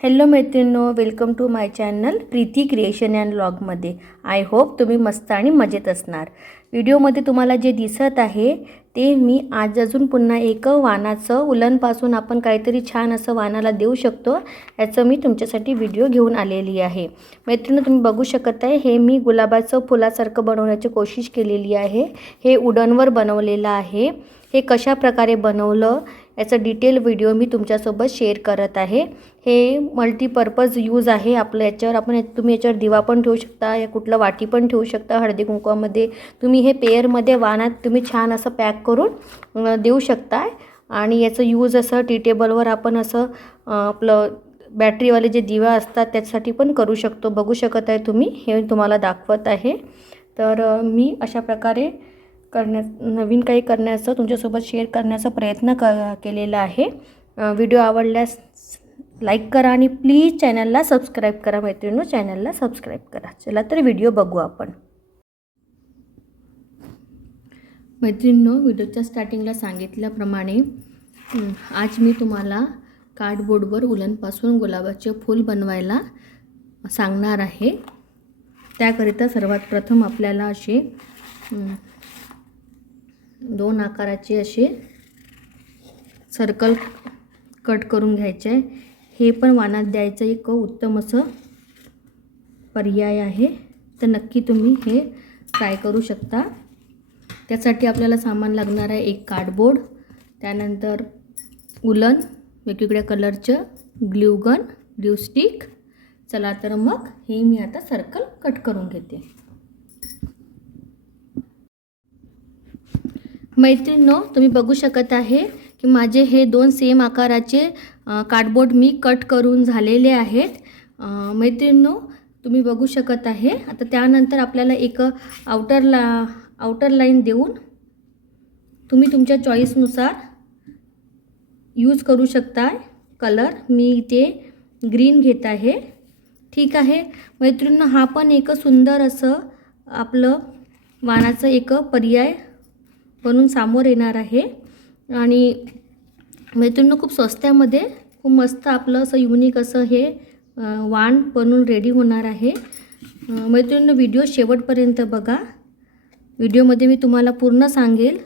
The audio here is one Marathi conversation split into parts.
हॅलो मैत्रिणींनो welcome to my channel Preeti creation and ब्लॉगमध्ये आय होप तुम्ही मस्त आणि मजेत असणार. व्हिडिओमध्ये तुम्हाला जे दिसत आहे ते मी आज अजून पुन्हा एक वानाचं उलनपासून आपण काहीतरी छान असं वानाला देऊ शकतो याचं मी तुमच्यासाठी व्हिडिओ घेऊन आलेली आहे. मैत्रिणी तुम्ही बघू शकत आहे हे मी गुलाबाचं फुलासारखं बनवण्याची कोशिश केलेली आहे. हे उडनवर बनवलेलं आहे. हे कशा प्रकारे बनवलं याचं डिटेल व्हिडिओ मी तुमच्यासोबत शेअर करत आहे. हे मल्टीपर्पज यूज आहे आपलं याच्यावर. आपण तुम्ही याच्यावर दिवा पण ठेवू शकता या कुठलं वाटी पण ठेवू शकता हळदी कुंकवामध्ये. तुम्ही हे पेअरमध्ये वाणात तुम्ही छान असं पॅक करून देऊ शकता आणि याचं यूज असं टी टेबलवर आपण असं आपलं बॅटरीवाले जे दिवा असतात त्याच्यासाठी पण करू शकतो. बघू शकत आहे तुम्ही. हे तुम्हाला दाखवत आहे. तर मी अशा प्रकारे करण्या नवीन काही करण्याचं तुमच्यासोबत शेअर करण्याचा प्रयत्न क केलेला आहे. व्हिडिओ आवडल्यास लाईक करा आणि प्लीज चॅनलला सबस्क्राईब करा मैत्रिणू चॅनलला सबस्क्राईब करा. चला तर व्हिडिओ बघू आपण. मैत्रिणींनो व्हिडिओच्या स्टार्टिंगला सांगितल्याप्रमाणे आज मी तुम्हाला कार्डबोर्डवर उलनपासून गुलाबाचे फूल बनवायला सांगणार आहे. त्याकरिता सर्वात प्रथम आपल्याला असे दोन आकाराचे असे सर्कल कट करून घ्यायचे. आहे हे पण वानात द्यायचं. एक उत्तम असं पर्याय आहे. तर नक्की तुम्ही हे ट्राय करू शकता. त्यासाठी आपल्याला सामान लागणार आहे एक कार्डबोर्ड त्यानंतर उलन वेगवेगळ्या कलरचं ग्ल्यूगन ग्ल्यू स्टिक चला तर मग हे मी आता सर्कल कट करून घेते. मैत्रिणींनो तुम्ही बघू शकत आहे की माझे हे दोन सेम आकाराचे कार्डबोर्ड मी कट करून झालेले आहेत. मैत्रिणींनो तुम्ही बघू शकत आहे. आता त्यानंतर आपल्याला एक आउटर ला आउटर लाईन देऊन तुम्ही तुमच्या चॉईसनुसार यूज करू शकता कलर मी इथे ग्रीन घेत आहे. ठीक आहे. मैत्रिणींनो हा पण एक सुंदर असं आपलं वाणाचं एक पर्याय बनून समोर येणार आहे. आणि मैत्रिणींनो खूप स्वस्त्यामध्ये खूप मस्त आपलं असं युनिक असं हे वाण बनून रेडी होणार आहे. मैत्रिणीनं व्हिडिओ शेवटपर्यंत बघा. व्हिडिओमध्ये मी तुम्हाला पूर्ण सांगेल.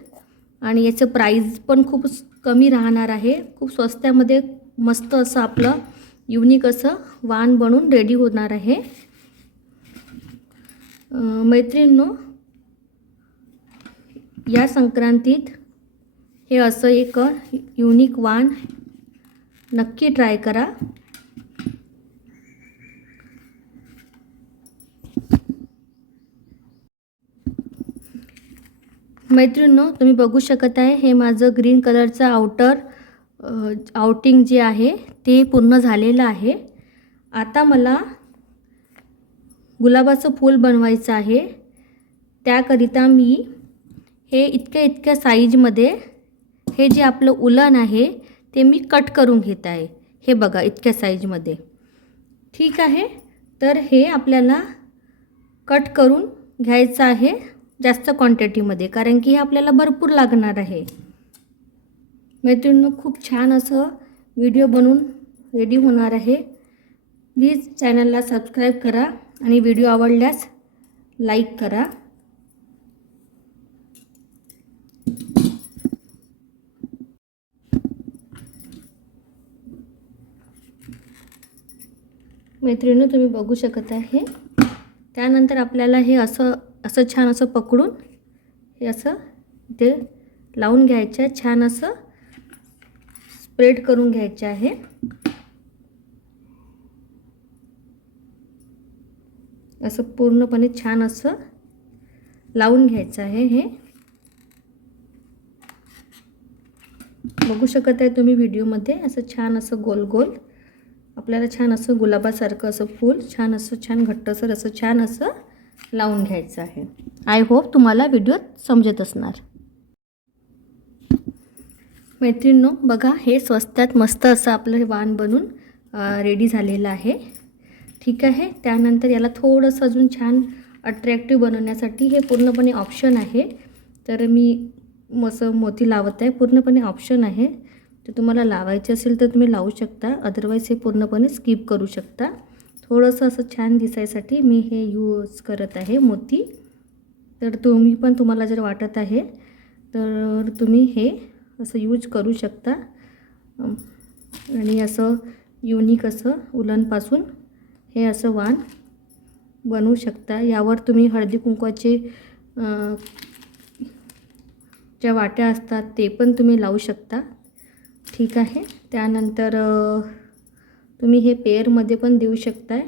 आणि याचं प्राईज पण खूप कमी राहणार आहे. खूप स्वस्त्यामध्ये मस्त असं आपलं युनिक असं वाण बनून रेडी होणार आहे. अं, मैत्रिणींनो या संक्रांतीत हे असं एक युनिक वाण नक्की ट्राय करा. मैत्रिणींनो तुम्ही बघू शकत आहे हे माझं ग्रीन कलरचं आउटर आउटिंग जे आहे ते पूर्ण झालेलं आहे. आता मला गुलाबाचं फूल बनवायचं आहे. त्याकरिता मी हे इतक्या इतक्या साईजमध्ये हे जे आपलं उलन आहे ते मी कट करून घेत आहे. हे बघा इतक्या साईजमध्ये. ठीक आहे? तर हे आपल्याला कट करून घ्यायचं आहे जास्त क्वांटिटीमध्ये कारण की हे आपल्याला भरपूर लागणार आहे. मैत्रिणींनो खूप छान असं व्हिडिओ बनवून रेडी होणार आहे. प्लीज चॅनलला सबस्क्राईब करा आणि व्हिडिओ आवडल्यास लाईक करा. मैत्रिणी तुम्ही बघू शकत आहे. त्यानंतर आपल्याला हे असं असं छान असं पकडून हे असं ते लावून घ्यायचं आहे. छान असं स्प्रेड करून घ्यायचे आहे. असं पूर्णपणे छान असं लावून घ्यायचं आहे हे. बघू शकत आहे तुम्ही व्हिडिओमध्ये असं छान असं गोल गोल आपल्याला छान असं गुलाबासारखं असं फूल छान असं छान घट्टसर असं छान असं लावून घ्यायचं आहे. आय होप तुम्हाला व्हिडिओ समजत असणार. मैत्रिणींनो बघा हे स्वस्तात मस्त असं आपलं हे वाण बनून रेडी झालेलं आहे. ठीक आहे? त्यानंतर याला थोडंसं अजून छान अट्रॅक्टिव्ह बनवण्यासाठी हे पूर्णपणे ऑप्शन आहे. तर मी मसं मोती लावत आहे. पूर्णपणे ऑप्शन आहे. तर तुम्हाला लावायचे असेल तर तुम्ही लावू शकता. अदरवाईज हे पूर्णपणे स्किप करू शकता. थोडंसं असं छान दिसायसाठी मी हे यूज करत आहे मोती. तर तुम्ही पण तुम्हाला जर वाटत आहे तर तुम्ही हे असं यूज करू शकता. आणि असं युनिक असं उलनपासून हे असं वाण बनवू शकता. यावर तुम्ही हळदी कुंकवाचे ज्या वाट्या असतात ते पण तुम्ही लावू शकता. ठीक आहे. त्यानंतर तुम्ही हे पेअरमध्ये पण देऊ शकताय.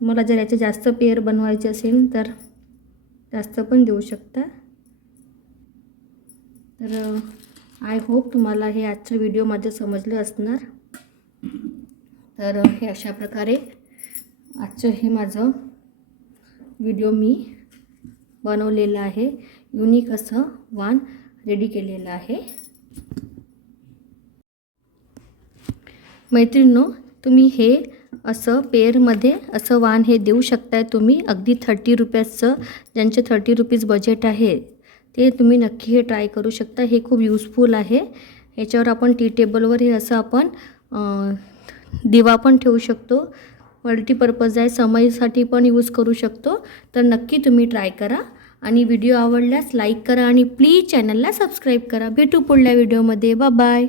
तुम्हाला जर याचे जास्त पेअर बनवायचे असेल तर जास्त पण देऊ शकता. तर आय होप तुम्हाला हे आजचं व्हिडिओ माझं समजलं असणार. तर हे अशा प्रकारे आजचं हे माझं व्हिडिओ मी बनवलेलं आहे. युनिक असं वाण रेडी केलेलं आहे. मैत्रिणींनो तुम्ही हे असं पेअरमध्ये असं वाण हे देऊ शकताय तुम्ही. अगदी थर्टी रुपयाचं ज्यांचे थर्टी रुपीज बजेट आहे ते तुम्ही नक्की हे ट्राय करू शकता. हे खूप युजफुल आहे. याच्यावर आपण टी टेबलवर हे असं आपण दिवा पण ठेवू शकतो. मल्टीपर्पज आहे समयसाठी पण यूज करू शकतो. तर नक्की तुम्ही ट्राय करा. आणि व्हिडिओ आवडल्यास लाईक करा आणि प्लीज चॅनलला सबस्क्राईब करा. भेटू पुढल्या व्हिडिओमध्ये बाय